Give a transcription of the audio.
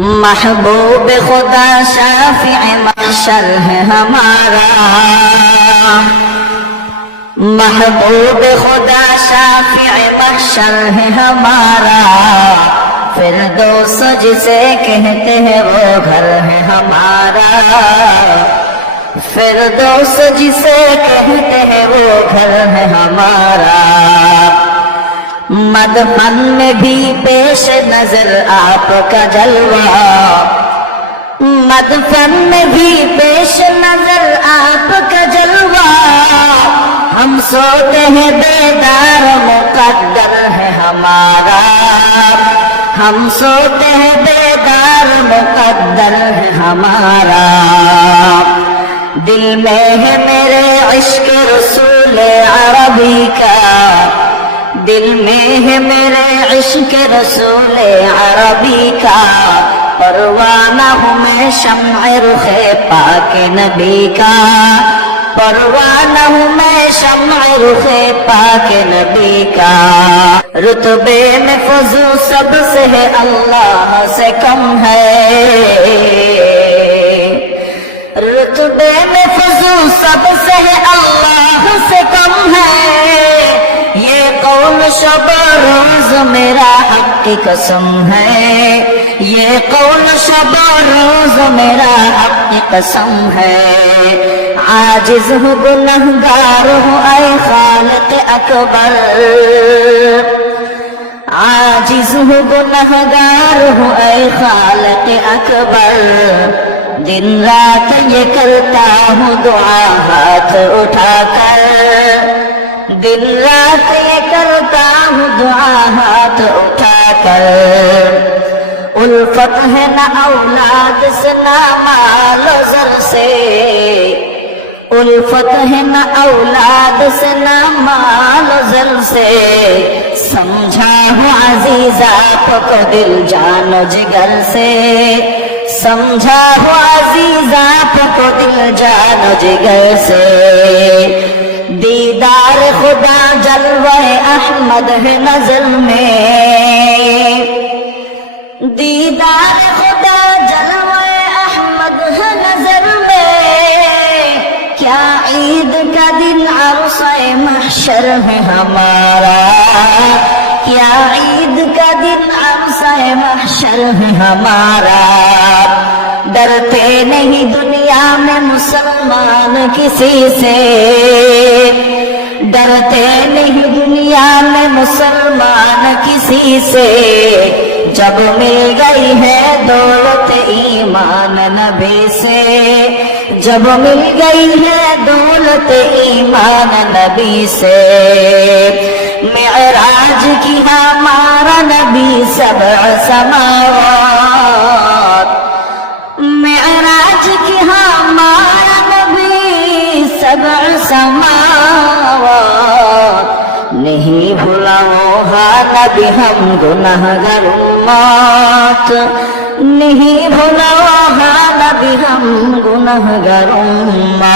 महबूब खुदा शाफिअ महशर है हमारा, महबूब खुदा शाफिअ महशर है हमारा, फिरदौस जिसे कहते हैं वो घर है हमारा, फिरदौस जिसे कहते हैं वो घर है हमारा। मदफन में भी पेश नजर आपका जलवा, मदफन में भी पेश नजर आपका जलवा, हम सोते हैं बेदार मुकद्दर है हमारा, हम सोते हैं बेदार मुकद्दर है हमारा। दिल में है मेरे इश्क रसूल अरबी का, दिल में है मेरे इश्क रसूल अरबी का, परवाना हूँ मैं शम्अ रुख़े पाक नबी का, परवाना हूँ मैं शम्अ रुख़े पाक नबी का। रुतबे में फज़ू सबसे है अल्लाह से कम है, रुतबे में फज़ू सबसे है अल्लाह से कम है, ये कौल शब रोज मेरा हक की कसम है, ये कौल शब रोज मेरा हक की कसम है। आजिज हूँ गुनहगार हूँ ऐ खालिक अकबर, आजिज हूँ गुनहगार हूँ ऐ खालिक अकबर, दिन रात ये करता हूँ दुआ हाथ उठाकर, दिन रात ये करता हूँ दुआ हाथ उठाकर। उल्फत है न औलाद से न माल ज़र से, उल्फत है न औलाद से न माल ज़र से, समझा हूँ अज़ीज़ आपको दिल जानो जिगर से, समझा हूँ अज़ीज़ आपको दिल जानो जिगर से। दीदार खुदा जलवे अहमद है नजर में, दीदार खुदा जलवे अहमद है नजर में, क्या ईद का दिन अरसा महशर है हमारा, क्या ईद का दिन अरसा महशर है हमारा। डरते नहीं दुनिया में मुसलमान किसी से, डरते नहीं दुनिया में मुसलमान किसी से, जब मिल गई है दौलत ईमान नबी से, जब मिल गई है दौलत ईमान नबी से। मिअराज की हमारा नबी सबअ समावात, मिअराज की हमारा नबी सबअ समावात, नहीं भूला वो नबी हम गुनहगार उम्मत, नहीं भूला वो नबी हम गुनहगार उम्मत।